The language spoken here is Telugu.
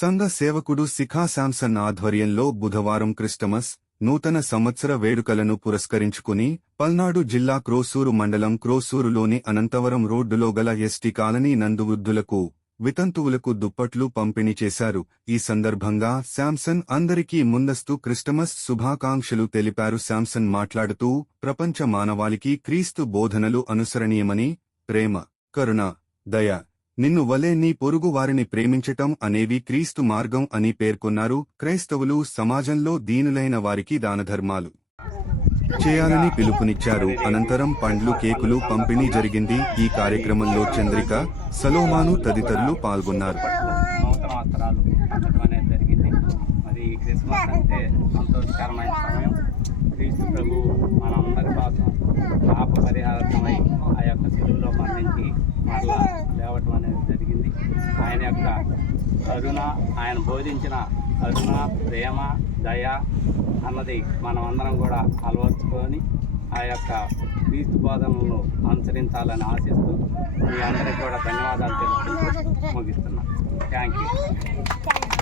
సంఘ సేవకుడు శిఖా శాంసన్ ఆధ్వర్యంలో బుధవారం క్రిస్టమస్ నూతన సంవత్సర వేడుకలను పురస్కరించుకుని పల్నాడు జిల్లా క్రోసూరు మండలం క్రోసూరులోని అనంతవరం రోడ్డులో గల ఎస్టీ కాలనీ నందువృద్ధులకు వితంతువులకు దుప్పట్లు పంపిణీ చేశారు ఈ సందర్భంగా శాంసన్ అందరికీ ముందస్తు క్రిస్టమస్ శుభాకాంక్షలు తెలిపారు శాంసన్ మాట్లాడుతూ ప్రపంచ మానవాళికి క్రీస్తు బోధనలు అనుసరణీయమని ప్రేమ కరుణ దయ నిన్ను వలె నీ పొరుగు వారిని ప్రేమించటం అనేవి క్రీస్తు మార్గం అని పేర్కొన్నారు క్రైస్తవులు సమాజంలో దీనులైన వారికి దానధర్మాలు చేయాలని పిలుపునిచ్చారు అనంతరం పండ్లు కేకులు పంపిణీ జరిగింది ఈ కార్యక్రమంలో చంద్రిక సలోమాను తదితరులు పాల్గొన్నారు యొక్క కరుణ ఆయన బోధించిన కరుణ ప్రేమ దయ అన్నది మనమందరం కూడా అలవర్చుకొని ఆ యొక్క క్రీస్తు బోధనలను అనుసరించాలని ఆశిస్తూ మీ అందరికీ కూడా ధన్యవాదాలు తెలుపుకుంటూ ముగిస్తున్నాను థ్యాంక్ యూ